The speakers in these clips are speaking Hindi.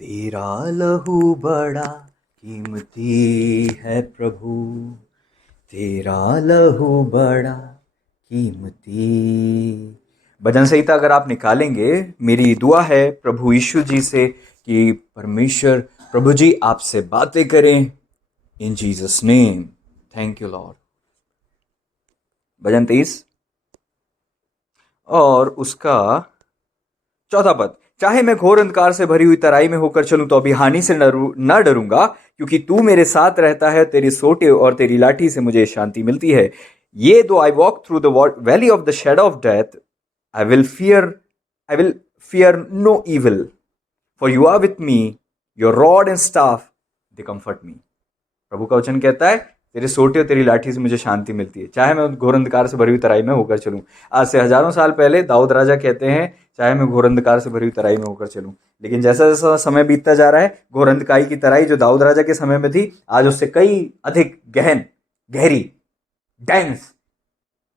तेरा लहू बड़ा कीमती है प्रभु, तेरा लहू बड़ा कीमती। भजन संहिता अगर आप निकालेंगे, मेरी दुआ है प्रभु यीशु जी से कि परमेश्वर प्रभु जी आपसे बातें करें in Jesus name. Thank you Lord. भजन 23 और उसका चौथा पद, चाहे मैं घोर अंधकार से भरी हुई तराई में होकर चलूं तो अभी हानि से न डरूंगा, क्योंकि तू मेरे साथ रहता है, तेरी सोटे और तेरी लाठी से मुझे शांति मिलती है। ये दो I walk through the valley of the shadow of death, I will fear no evil, for you are with me, your rod and staff they comfort me. प्रभु का वचन कहता है, तेरे सोटे और तेरी लाठी से मुझे शांति मिलती है, चाहे मैं घोर अंधकार से भरी हुई तराई में होकर चलूं। आज से हजारों साल पहले दाऊद राजा कहते हैं, चाहे मैं घोर अंधकार से भरी हुई तराई में होकर चलूं। लेकिन जैसा जैसा समय बीतता जा रहा है, घोर अंधकार की तराई जो दाऊद राजा के समय में थी, आज उससे कई अधिक गहरी डेंस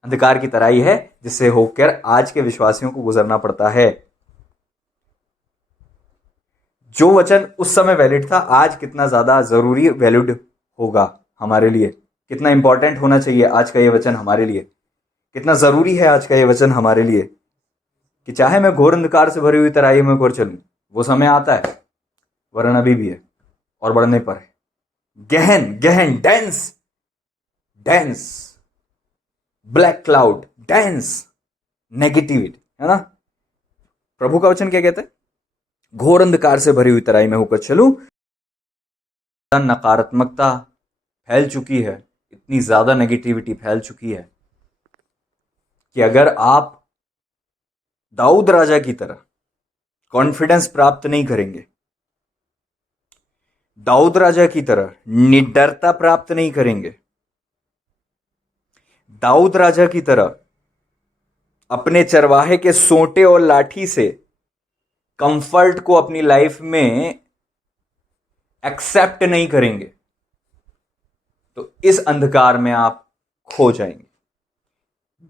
अंधकार की तराई है, जिससे होकर आज के विश्वासियों को गुजरना पड़ता है। जो वचन उस समय वैलिड था, आज कितना ज्यादा जरूरी वैलिड होगा हमारे लिए, कितना इंपॉर्टेंट होना चाहिए आज का ये वचन हमारे लिए, कितना जरूरी है आज का ये वचन हमारे लिए कि चाहे मैं घोर अंधकार से भरी हुई तराई में होकर चलूं, वो समय आता है, वरन अभी भी है और बढ़ने पर है। गहन dense black cloud, dense negativity, है ना। प्रभु का वचन क्या कहता है? घोर अंधकार से भरी हुई तराई में होकर चलूं। नकारात्मकता फैल चुकी है, इतनी ज्यादा नेगेटिविटी फैल चुकी है कि अगर आप दाऊद राजा की तरह कॉन्फिडेंस प्राप्त नहीं करेंगे, दाऊद राजा की तरह निडरता प्राप्त नहीं करेंगे, दाऊद राजा की तरह अपने चरवाहे के सोंटे और लाठी से कंफर्ट को अपनी लाइफ में एक्सेप्ट नहीं करेंगे, तो इस अंधकार में आप खो जाएंगे।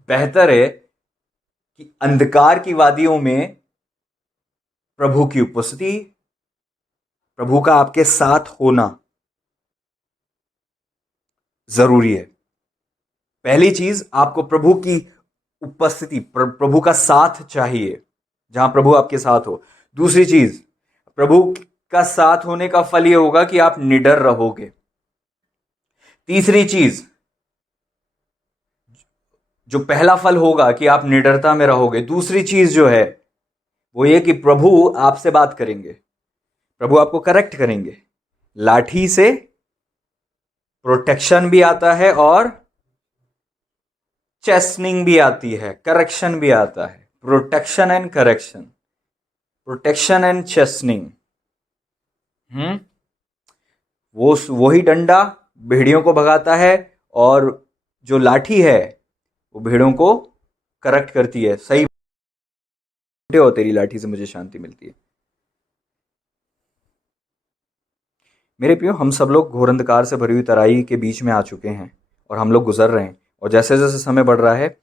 बेहतर है कि अंधकार की वादियों में प्रभु की उपस्थिति, प्रभु का आपके साथ होना जरूरी है। पहली चीज, आपको प्रभु की उपस्थिति, प्रभु का साथ चाहिए, जहां प्रभु आपके साथ हो। दूसरी चीज, प्रभु का साथ होने का फल यह होगा कि आप निडर रहोगे। तीसरी चीज, जो पहला फल होगा कि आप निडरता में रहोगे, दूसरी चीज जो है वो ये कि प्रभु आपसे बात करेंगे, प्रभु आपको करेक्ट करेंगे। लाठी से प्रोटेक्शन भी आता है और चेस्टनिंग भी आती है, करेक्शन भी आता है। Protection and correction, protection and chastening. वही डंडा भेड़ियों को भगाता है और जो लाठी है वो भेड़ों को करेक्ट करती है। सही हो, तेरी लाठी से मुझे शांति मिलती है। मेरे प्रियो, हम सब लोग घोर अंधकार से भरी हुई तराई के बीच में आ चुके हैं और हम लोग गुजर रहे हैं, और जैसे जैसे समय बढ़ रहा है,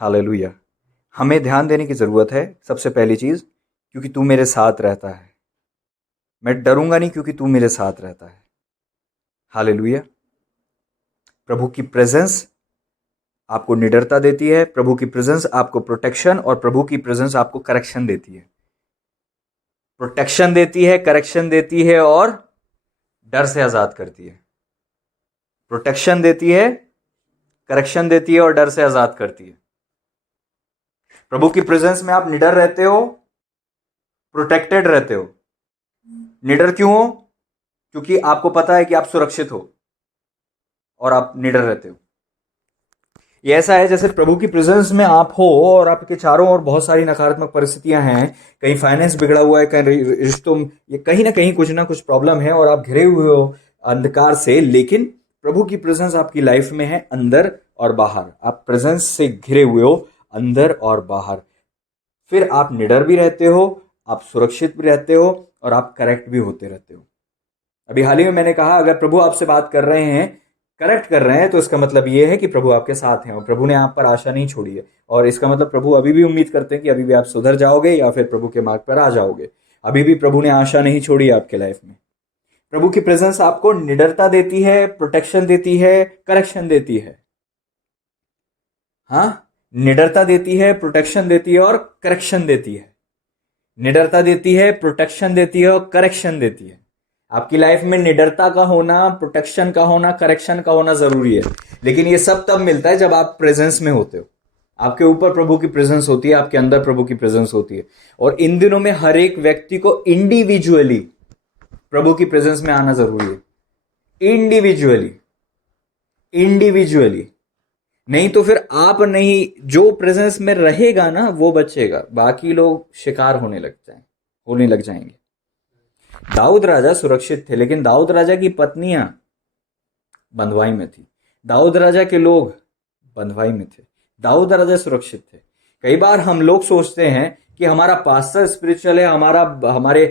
हालेलुया, हमें ध्यान देने की जरूरत है। सबसे पहली चीज, क्योंकि तू मेरे साथ रहता है, मैं डरूंगा नहीं क्योंकि तू मेरे साथ रहता है। हालेलुया। प्रभु की प्रेजेंस आपको निडरता देती है, प्रभु की प्रेजेंस आपको प्रोटेक्शन, और प्रभु की प्रेजेंस आपको करेक्शन देती है। प्रोटेक्शन देती है, करेक्शन देती है और डर से आजाद करती है। प्रोटेक्शन देती है, करेक्शन देती है और डर से आजाद करती है। प्रभु की प्रेजेंस में आप निडर रहते हो, प्रोटेक्टेड रहते हो। निडर क्यों हो? क्योंकि आपको पता है कि आप सुरक्षित हो और आप निडर रहते हो। ये ऐसा है जैसे प्रभु की प्रेजेंस में आप हो और आपके चारों ओर बहुत सारी नकारात्मक परिस्थितियां हैं, कहीं फाइनेंस बिगड़ा हुआ है, कहीं रिश्तों में ये कहीं ना कुछ प्रॉब्लम है और आप घिरे हुए हो अंधकार से, लेकिन प्रभु की प्रेजेंस आपकी लाइफ में है, अंदर और बाहर। आप प्रेजेंस से घिरे हुए हो, अंदर और बाहर। फिर आप निडर भी रहते हो, आप सुरक्षित भी रहते हो और आप करेक्ट भी होते रहते हो। अभी हाल ही में मैंने कहा, अगर प्रभु आपसे बात कर रहे हैं, करेक्ट कर रहे हैं, तो इसका मतलब ये है कि प्रभु आपके साथ हैं और प्रभु ने आप पर आशा नहीं छोड़ी है। और इसका मतलब प्रभु अभी भी उम्मीद करते हैं कि अभी भी आप सुधर जाओगे या फिर प्रभु के मार्ग पर आ जाओगे। अभी भी प्रभु ने आशा नहीं छोड़ी आपके लाइफ में। प्रभु की प्रेजेंस आपको निडरता देती है, प्रोटेक्शन देती है, करेक्शन देती है। हाँ, निडरता देती है, प्रोटेक्शन देती है और करेक्शन देती है। निडरता देती है, प्रोटेक्शन देती है और करेक्शन देती है। आपकी लाइफ में निडरता का होना, प्रोटेक्शन का होना, करेक्शन का होना जरूरी है, लेकिन ये सब तब मिलता है जब आप प्रेजेंस में होते हो। आपके ऊपर प्रभु की प्रेजेंस होती है, आपके अंदर प्रभु की प्रेजेंस होती है। और इन दिनों में हर एक व्यक्ति को इंडिविजुअली प्रभु की प्रेजेंस में आना जरूरी है। Individually, individually. नहीं तो फिर आप नहीं, जो प्रेजेंस में रहेगा ना वो बचेगा, बाकी लोग शिकार होने लग जाएंगे। दाऊद राजा सुरक्षित थे, लेकिन दाऊद राजा की पत्नियां बंधुआई में थी। दाऊद राजा के लोग बंधुआई में थे। दाऊद राजा सुरक्षित थे। कई बार हम लोग सोचते हैं कि हमारा पास्टर स्पिरिचुअल है, हमारे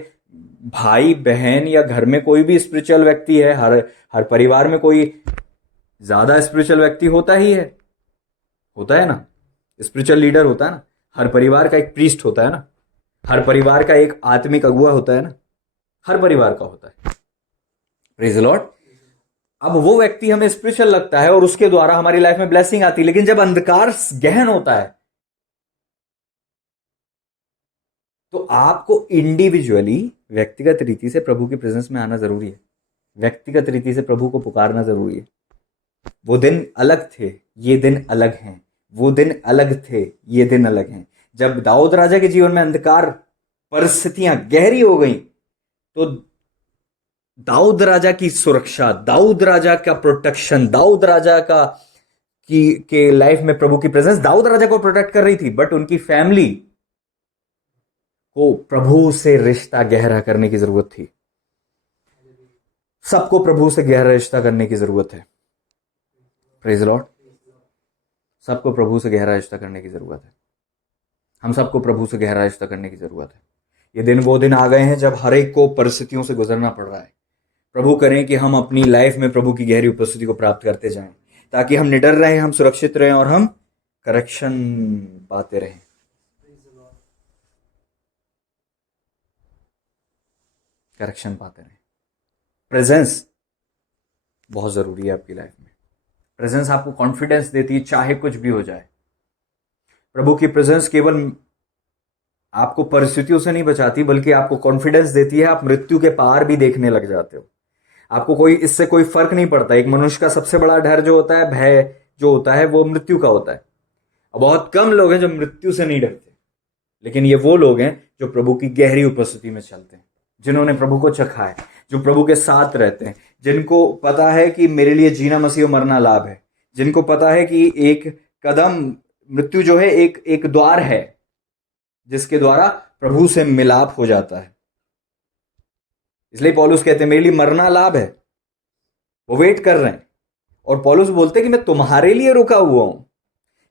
भाई बहन या घर में कोई भी स्पिरिचुअल व्यक्ति है। हर परिवार में कोई ज्यादा स्पिरिचुअल व्यक्ति होता है ना। स्पिरिचुअल लीडर होता है ना। हर परिवार का एक प्रीस्ट होता है ना। हर परिवार का एक आत्मिक अगुआ होता है ना। हर परिवार का होता है। Praise the Lord. अब वो व्यक्ति हमें स्पिरिचुअल लगता है और उसके द्वारा हमारी लाइफ में ब्लेसिंग आती है, लेकिन जब अंधकार गहन होता है तो आपको इंडिविजुअली, व्यक्तिगत रीति से प्रभु की प्रेजेंस में आना जरूरी है। व्यक्तिगत रीति से प्रभु को पुकारना जरूरी है। वो दिन अलग थे, ये दिन अलग हैं। वो दिन अलग थे, ये दिन अलग हैं। जब दाऊद राजा के जीवन में अंधकार परिस्थितियां गहरी हो गई तो दाऊद राजा की सुरक्षा, दाऊद राजा का प्रोटेक्शन, दाऊद राजा के लाइफ में प्रभु की प्रेजेंस दाऊद राजा को प्रोटेक्ट कर रही थी, बट उनकी फैमिली को प्रभु से रिश्ता गहरा करने की जरूरत थी। सबको प्रभु से गहरा रिश्ता करने की जरूरत है। Praise Lord. सबको प्रभु से गहरा रिश्ता करने की जरूरत है। हम सबको प्रभु से गहरा रिश्ता करने की जरूरत है। ये दिन वो दिन आ गए हैं जब हर एक को परिस्थितियों से गुजरना पड़ रहा है। प्रभु करें कि हम अपनी लाइफ में प्रभु की गहरी उपस्थिति को प्राप्त करते जाएं, ताकि हम निडर रहें, हम सुरक्षित रहें और हम करेक्शन पाते रहें। करेक्शन पाते रहें। प्रेजेंस बहुत जरूरी है आपकी लाइफ में। प्रेजेंस आपको कॉन्फिडेंस देती है, चाहे कुछ भी हो जाए। प्रभु की प्रेजेंस केवल आपको परिस्थितियों से नहीं बचाती, बल्कि आपको कॉन्फिडेंस देती है। आप मृत्यु के पार भी देखने लग जाते हो। आपको इससे कोई फर्क नहीं पड़ता। एक मनुष्य का सबसे बड़ा डर जो होता है, भय जो होता है, वो मृत्यु का होता है। बहुत कम लोग हैं जो मृत्यु से नहीं डरते, लेकिन ये वो लोग हैं जो प्रभु की गहरी उपस्थिति में चलते हैं, जिन्होंने प्रभु को चखा है, जो प्रभु के साथ रहते हैं, जिनको पता है कि मेरे लिए जीना मसीह और मरना लाभ है, जिनको पता है कि एक कदम मृत्यु जो है एक द्वार है जिसके द्वारा प्रभु से मिलाप हो जाता है। इसलिए पौलुस कहते हैं मेरे लिए मरना लाभ है। वो वेट कर रहे हैं और पौलुस बोलते हैं कि मैं तुम्हारे लिए रुका हुआ हूं।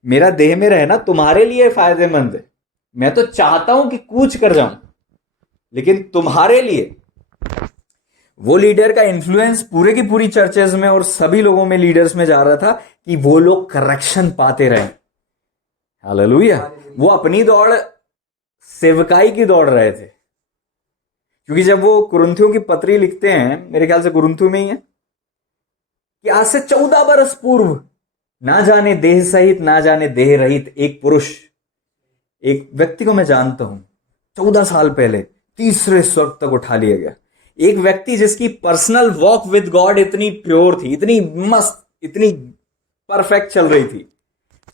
मेरा देह में रहना तुम्हारे लिए फायदेमंद है। मैं तो चाहता हूं कि कूच कर जाऊं, लेकिन तुम्हारे लिए। वो लीडर का इन्फ्लुएंस पूरे की पूरी चर्चेज में और सभी लोगों में, लीडर्स में जा रहा था कि वो लोग करेक्शन पाते रहे। हालेलुया। वो अपनी दौड़ सेवकाई की दौड़ रहे थे, क्योंकि जब वो कुरिन्थियों की पत्री लिखते हैं, मेरे ख्याल से कुरिन्थियों में ही है, कि आज से 14 बरस पूर्व ना जाने देह सहित ना जाने देह रहित एक पुरुष, एक व्यक्ति को मैं जानता हूं, 14 साल पहले तीसरे स्वर्ग तक उठा लिया गया। एक व्यक्ति जिसकी पर्सनल वॉक विद गॉड इतनी प्योर थी, इतनी मस्त, इतनी परफेक्ट चल रही थी।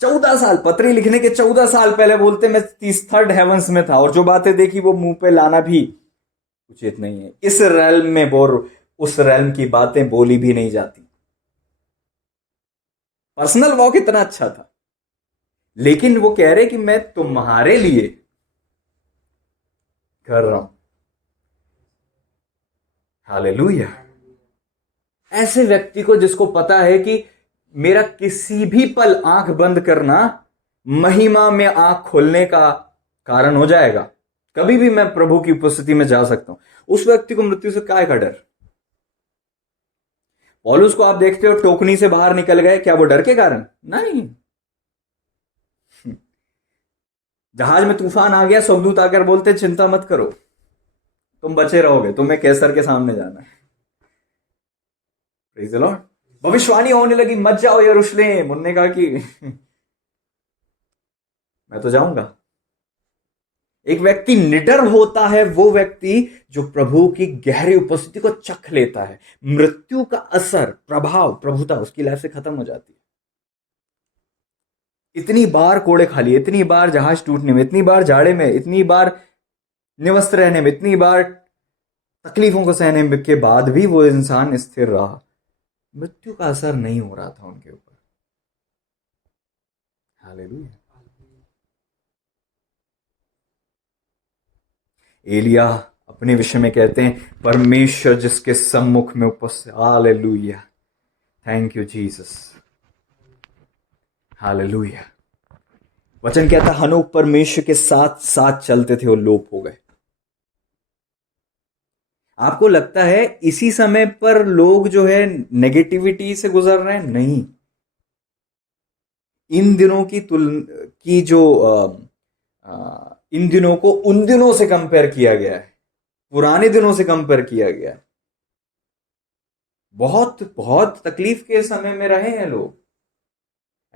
14 साल, पत्री लिखने के 14 साल पहले बोलते मैं 33rd हेवंस में था, और जो बातें देखी वो मुंह पे लाना भी उचित नहीं है। इस रेल्म में उस रेल्म की बातें बोली भी नहीं जाती। पर्सनल वॉक इतना अच्छा था, लेकिन वो कह रहे कि मैं तुम्हारे लिए कर रहा हूं। हालेलुया। ऐसे व्यक्ति को जिसको पता है कि मेरा किसी भी पल आंख बंद करना महिमा में आंख खोलने का कारण हो जाएगा, कभी भी मैं प्रभु की उपस्थिति में जा सकता हूं, उस व्यक्ति को मृत्यु से काय का डर। पौलुस को आप देखते हो टोकनी से बाहर निकल गए, क्या वो डर के कारण? नहीं। जहाज में तूफान आ गया, स्वर्गदूत आकर बोलते चिंता मत करो, तुम बचे रहोगे, तुम्हें कैसर के सामने जाना है। Praise the Lord. भविष्यवाणी होने लगी, मत जाओ यरूशलेम। उन्होंने कहा कि मैं तो जाऊंगा। एक व्यक्ति निडर होता है वो व्यक्ति जो प्रभु की गहरी उपस्थिति को चख लेता है। मृत्यु का असर, प्रभाव, प्रभुता उसकी लाइफ से खत्म हो जाती है। इतनी बार कोड़े खा लिए, इतनी बार जहाज टूटने में, इतनी बार जाड़े में, इतनी बार निवस्त रहने में, इतनी बार तकलीफों को सहने के बाद भी वो इंसान स्थिर रहा। मृत्यु का असर नहीं हो रहा था उनके ऊपर। हालेलुया। एलिया अपने विषय में कहते हैं, परमेश्वर जिसके सम्मुख में उपस्थित। Hallelujah, thank you Jesus. Hallelujah. वचन कहता है हनोक परमेश्वर के साथ साथ चलते थे और लोप हो गए। आपको लगता है इसी समय पर लोग जो है नेगेटिविटी से गुजर रहे हैं? नहीं। इन दिनों की इन दिनों को उन दिनों से कंपेयर किया गया है, पुराने दिनों से कंपेयर किया गया है। बहुत बहुत तकलीफ के समय में रहे हैं लोग।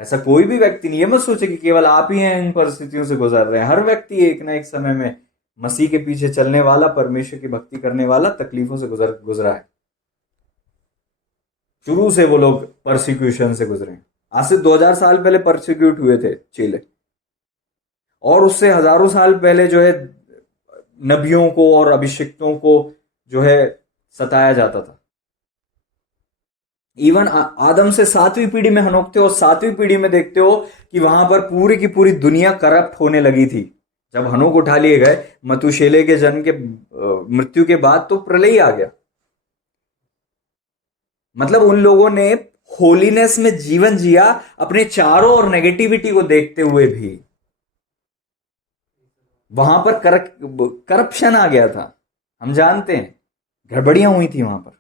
ऐसा कोई भी व्यक्ति नहीं, ये मत सोचे कि केवल आप ही हैं इन परिस्थितियों से गुजर रहे हैं। हर व्यक्ति एक ना एक समय में मसीह के पीछे चलने वाला, परमेश्वर की भक्ति करने वाला, तकलीफों से गुजरा है। शुरू से वो लोग परसिक्यूशन से गुजरे हैं। आज से 2000 साल पहले परसिक्यूट हुए थे चेले, और उससे हजारों साल पहले जो है नबियों को और अभिषिक्तों को जो है सताया जाता था। इवन आदम से 7वीं पीढ़ी में हनोक थे, और 7वीं पीढ़ी में देखते हो कि वहां पर पूरी की पूरी दुनिया करप्ट होने लगी थी। जब हनोक उठा लिए गए, मतुशेले के जन्म के मृत्यु के बाद तो प्रलय आ गया। मतलब उन लोगों ने होलीनेस में जीवन जिया, अपने चारों ओर नेगेटिविटी को देखते हुए भी। वहां पर करप्शन आ गया था, हम जानते हैं, गड़बड़ियां हुई थी वहां पर,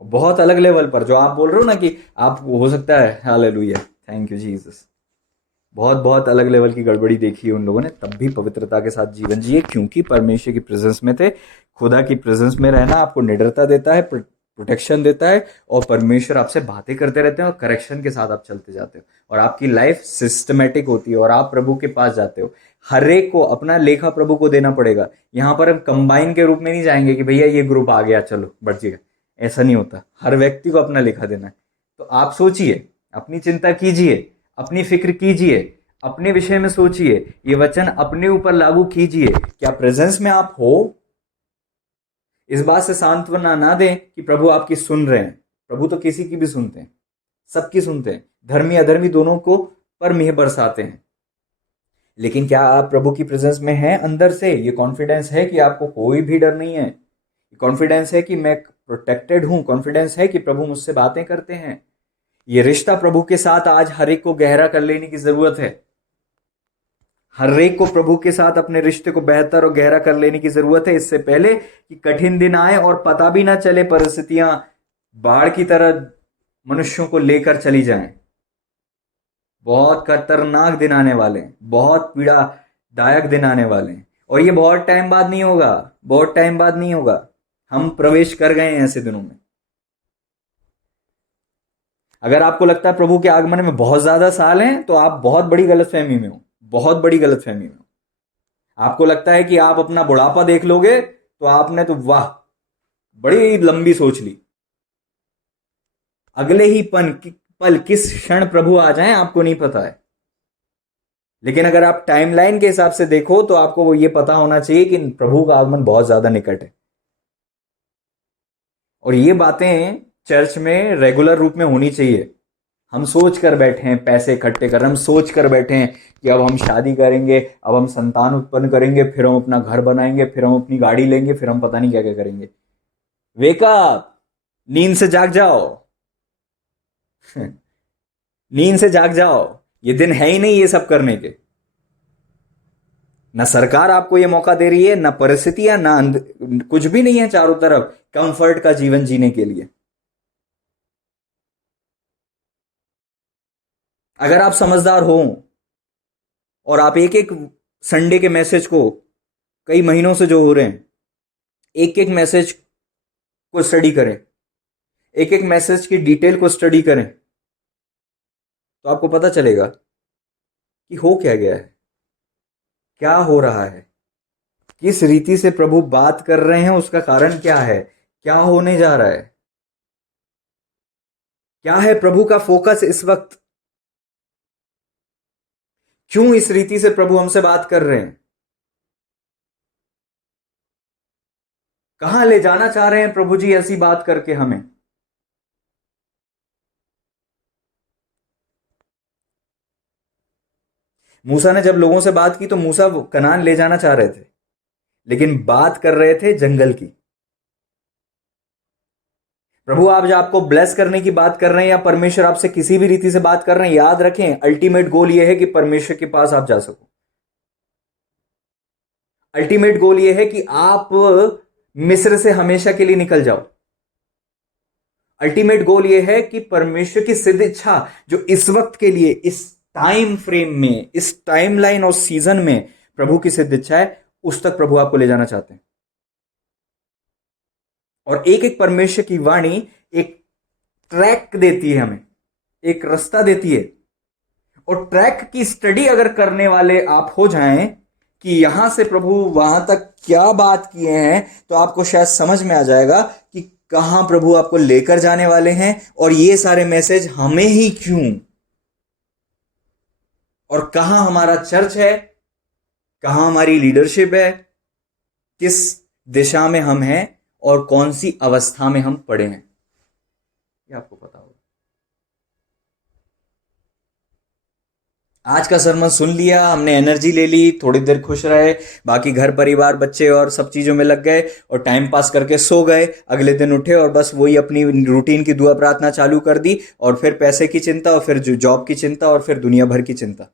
बहुत अलग लेवल पर। जो आप बोल रहे हो ना कि आप हो सकता है, हालेलुया, थैंक यू जीसस, बहुत बहुत अलग लेवल की गड़बड़ी देखी है उन लोगों ने, तब भी पवित्रता के साथ जीवन जिए, क्योंकि परमेश्वर की प्रेजेंस में थे। खुदा की प्रेजेंस में रहना आपको निडरता देता है, प्रोटेक्शन देता है, और परमेश्वर आपसे बातें करते रहते हैं, और करेक्शन के साथ आप चलते जाते हो, और आपकी लाइफ सिस्टमेटिक होती है, और आप प्रभु के पास जाते हो। हर एक को अपना लेखा प्रभु को देना पड़ेगा। यहां पर हम कंबाइन के रूप में नहीं जाएंगे कि भैया ये ग्रुप आ गया चलो बढ़ जाएगा, ऐसा नहीं होता। हर व्यक्ति को अपना लेखा देना है। तो आप सोचिए, अपनी चिंता कीजिए, अपनी फिक्र कीजिए, अपने विषय में सोचिए, ये वचन अपने ऊपर लागू कीजिए। क्या प्रेजेंस में आप हो? इस बात से सांत्वना ना दें कि प्रभु आपकी सुन रहे हैं। प्रभु तो किसी की भी सुनते हैं, सबकी सुनते हैं, धर्मी अधर्मी दोनों को पर मेह बरसाते हैं। लेकिन क्या आप प्रभु की प्रेजेंस में हैं अंदर से? ये कॉन्फिडेंस है कि आपको कोई भी डर नहीं है, कॉन्फिडेंस है कि मैं प्रोटेक्टेड हूं, कॉन्फिडेंस है कि प्रभु मुझसे बातें करते हैं। ये रिश्ता प्रभु के साथ आज हर एक को गहरा कर लेने की जरूरत है। हर एक को प्रभु के साथ अपने रिश्ते को बेहतर और गहरा कर लेने की जरूरत है, इससे पहले कि कठिन दिन आए और पता भी ना चले, परिस्थितियां बाढ़ की तरह मनुष्यों को लेकर चली जाएं। बहुत खतरनाक दिन आने वाले हैं, बहुत पीड़ादायक दिन आने वाले हैं, और ये बहुत टाइम बाद नहीं होगा, बहुत टाइम बाद नहीं होगा। हम प्रवेश कर गए हैं ऐसे दिनों में। अगर आपको लगता है प्रभु के आगमन में बहुत ज्यादा साल हैं, तो आप बहुत बड़ी गलतफहमी में हो, बहुत बड़ी गलतफहमी में हो। आपको लगता है कि आप अपना बुढ़ापा देख लोगे, तो आपने तो वाह, बड़ी लंबी सोच ली। अगले ही पल किस क्षण प्रभु आ जाएं आपको नहीं पता है। लेकिन अगर आप टाइमलाइन के हिसाब से देखो, तो आपको वो ये पता होना चाहिए कि प्रभु का आगमन बहुत ज्यादा निकट है। और ये बातें चर्च में रेगुलर रूप में होनी चाहिए। हम सोच कर बैठे हैं, पैसे इकट्ठे कर, हम सोच कर बैठे हैं कि अब हम शादी करेंगे, अब हम संतान उत्पन्न करेंगे, फिर हम अपना घर बनाएंगे, फिर हम अपनी गाड़ी लेंगे, फिर हम पता नहीं क्या क्या करेंगे। वेक अप, नींद से जाग जाओ। नींद से जाग जाओ, ये दिन है ही नहीं ये सब करने के। ना सरकार आपको ये मौका दे रही है, ना परिस्थितियां, ना कुछ भी नहीं है चारों तरफ कंफर्ट का जीवन जीने के लिए। अगर आप समझदार हो और आप एक एक संडे के मैसेज को कई महीनों से जो हो रहे हैं एक एक मैसेज को स्टडी करें, एक एक मैसेज की डिटेल को स्टडी करें, तो आपको पता चलेगा कि हो क्या गया है, क्या हो रहा है, किस रीति से प्रभु बात कर रहे हैं, उसका कारण क्या है, क्या होने जा रहा है, क्या है प्रभु का फोकस इस वक्त, क्यों इस रीति से प्रभु हमसे बात कर रहे हैं, कहां ले जाना चाह रहे हैं प्रभु जी ऐसी बात करके हमें। मूसा ने जब लोगों से बात की तो मूसा कनान ले जाना चाह रहे थे, लेकिन बात कर रहे थे जंगल की। प्रभु आप जो आपको ब्लेस करने की बात कर रहे हैं या परमेश्वर आपसे किसी भी रीति से बात कर रहे हैं, याद रखें अल्टीमेट गोल यह है कि परमेश्वर के पास आप जा सको। अल्टीमेट गोल यह है कि आप मिस्र से हमेशा के लिए निकल जाओ। अल्टीमेट गोल यह है कि परमेश्वर की सिद्ध इच्छा जो इस वक्त के लिए, इस टाइम फ्रेम में, इस टाइमलाइन और सीजन में प्रभु की सिद्ध इच्छा है, उस तक प्रभु आपको ले जाना चाहते हैं। और एक एक परमेश्वर की वाणी एक ट्रैक देती है हमें, एक रास्ता देती है। और ट्रैक की स्टडी अगर करने वाले आप हो जाएं कि यहां से प्रभु वहां तक क्या बात किए हैं, तो आपको शायद समझ में आ जाएगा कि कहां प्रभु आपको लेकर जाने वाले हैं, और ये सारे मैसेज हमें ही क्यों, और कहां हमारा चर्च है, कहां हमारी लीडरशिप है, किस दिशा में हम हैं और कौन सी अवस्था में हम पड़े हैं, ये आपको पता होगा। आज का सरमन सुन लिया हमने, एनर्जी ले ली, थोड़ी देर खुश रहे, बाकी घर परिवार बच्चे और सब चीजों में लग गए और टाइम पास करके सो गए। अगले दिन उठे और बस वही अपनी रूटीन की दुआ प्रार्थना चालू कर दी, और फिर पैसे की चिंता, और फिर जॉब की चिंता, और फिर दुनिया भर की चिंता।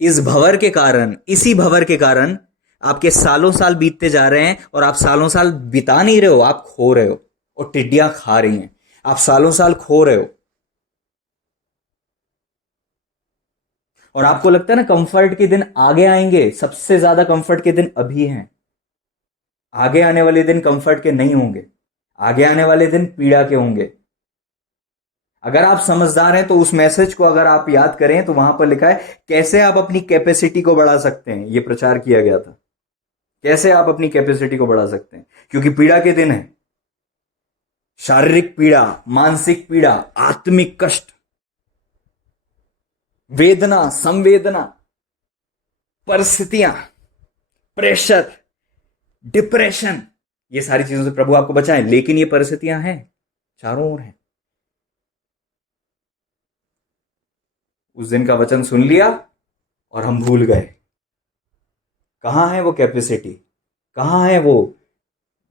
इस भंवर के कारण, इसी भंवर के कारण आपके सालों साल बीतते जा रहे हैं, और आप सालों साल बिता नहीं रहे हो, आप खो रहे हो, और टिड्डियां खा रही हैं। आप सालों साल खो रहे हो, और आपको लगता है ना कंफर्ट के दिन आगे आएंगे। सबसे ज्यादा कंफर्ट के दिन अभी हैं, आगे आने वाले दिन कंफर्ट के नहीं होंगे, आगे आने वाले दिन पीड़ा के होंगे। अगर आप समझदार हैं तो उस मैसेज को अगर आप याद करें तो वहां पर लिखा है कैसे आप अपनी कैपेसिटी को बढ़ा सकते हैं, यह प्रचार किया गया था, कैसे आप अपनी कैपेसिटी को बढ़ा सकते हैं, क्योंकि पीड़ा के दिन है। शारीरिक पीड़ा, मानसिक पीड़ा, आत्मिक कष्ट, वेदना, संवेदना, परिस्थितियां, प्रेशर, डिप्रेशन, ये सारी चीजों से प्रभु आपको बचाए। लेकिन ये परिस्थितियां हैं, चारों ओर हैं। उस दिन का वचन सुन लिया और हम भूल गए। कहां है वो कैपेसिटी, कहां है वो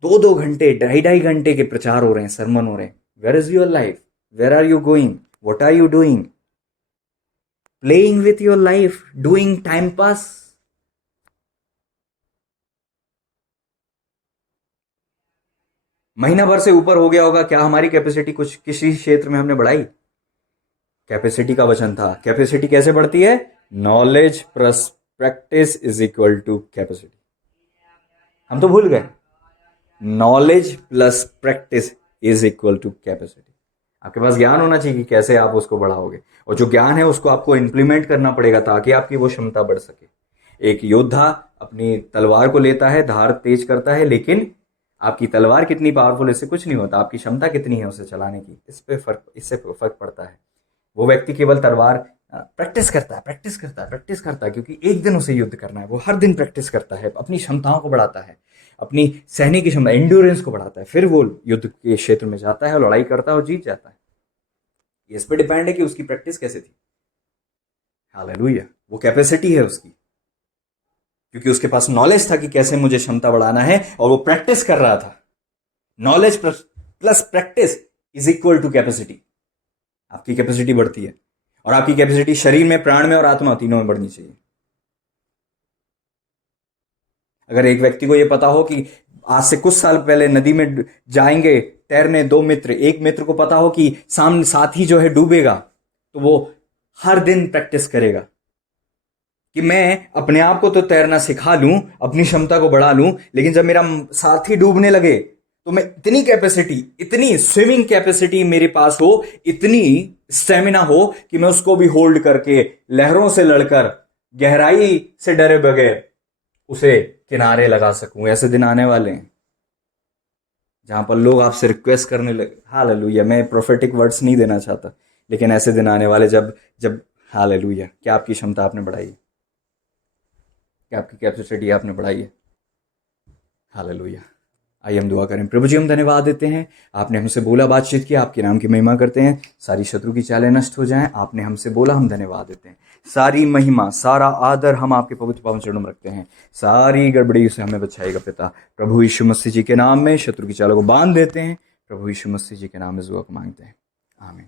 2-2 घंटे, 2.5 घंटे के प्रचार हो रहे हैं, सरमन हो रहे हैं। Where is your life, where are you going, what are you doing, playing with your life, doing time pass. महीना भर से ऊपर हो गया होगा, क्या हमारी कैपेसिटी कुछ किसी क्षेत्र में हमने बढ़ाई? कैपेसिटी का वचन था। कैपेसिटी कैसे बढ़ती है? Knowledge plus practice is equal to capacity. हम तो भूल गए, knowledge plus practice is equal to capacity. आपके पास ज्ञान होना चाहिए कि कैसे आप उसको बढ़ाओगे, और जो ज्ञान है उसको आपको इंप्लीमेंट करना पड़ेगा ताकि आपकी वो क्षमता बढ़ सके। एक योद्धा अपनी तलवार को लेता है, धार तेज करता है, लेकिन आपकी तलवार कितनी पावरफुल, इससे कुछ नहीं होता। आपकी क्षमता कितनी है उसे चलाने की, इससे फर्क पड़ता है। वो व्यक्ति केवल तलवार प्रैक्टिस करता है, प्रैक्टिस करता है, प्रैक्टिस करता है, क्योंकि एक दिन उसे युद्ध करना है। वो हर दिन प्रैक्टिस करता है, अपनी क्षमताओं को बढ़ाता है, अपनी सहने की क्षमता, एंड्योरेंस को बढ़ाता है, फिर वो युद्ध के क्षेत्र में जाता है, लड़ाई करता है और जीत जाता है। इस पर डिपेंड है कि उसकी प्रैक्टिस कैसे थी। हालेलुया, वो कैपेसिटी है उसकी, क्योंकि उसके पास नॉलेज था कि कैसे मुझे क्षमता बढ़ाना है, और वो प्रैक्टिस कर रहा था। Knowledge plus practice is equal to capacity. आपकी कैपेसिटी बढ़ती है, और आपकी कैपेसिटी शरीर में, प्राण में और आत्मा, तीनों में बढ़नी चाहिए। अगर एक व्यक्ति को यह पता हो कि आज से कुछ साल पहले नदी में जाएंगे तैरने 2 मित्र, एक मित्र को पता हो कि सामने साथी जो है डूबेगा, तो वो हर दिन प्रैक्टिस करेगा कि मैं अपने आप को तो तैरना सिखा लूं, अपनी क्षमता को बढ़ा लूं, लेकिन जब मेरा साथी डूबने लगे तो मैं इतनी कैपेसिटी, इतनी स्विमिंग कैपेसिटी मेरे पास हो, इतनी स्टेमिना हो कि मैं उसको भी होल्ड करके, लहरों से लड़कर, गहराई से डरे बगैर उसे किनारे लगा सकूं। ऐसे दिन आने वाले हैं जहां पर लोग आपसे रिक्वेस्ट करने लगे। हालेलुया। मैं प्रोफेटिक वर्ड्स नहीं देना चाहता, लेकिन ऐसे दिन आने वाले जब जब हालेलुया, क्या आपकी क्षमता आपने बढ़ाई है? क्या आपकी कैपेसिटी आपने बढ़ाई है? हालेलुया। आइए हम दुआ करें। प्रभु जी, हम धन्यवाद देते हैं, आपने हमसे बोला, बातचीत किया, आपके नाम की महिमा करते हैं। सारी शत्रु की चालें नष्ट हो जाएं, आपने हमसे बोला, हम धन्यवाद देते हैं। सारी महिमा, सारा आदर हम आपके पवित्र पावन चरणों में रखते हैं। सारी गड़बड़ी से हमें बचाएगा पिता। प्रभु यीशु मसीह जी के नाम में शत्रु की चालों को बांध देते हैं। प्रभु यीशु मसीह जी के नाम में दुआ को मांगते हैं। आमीन।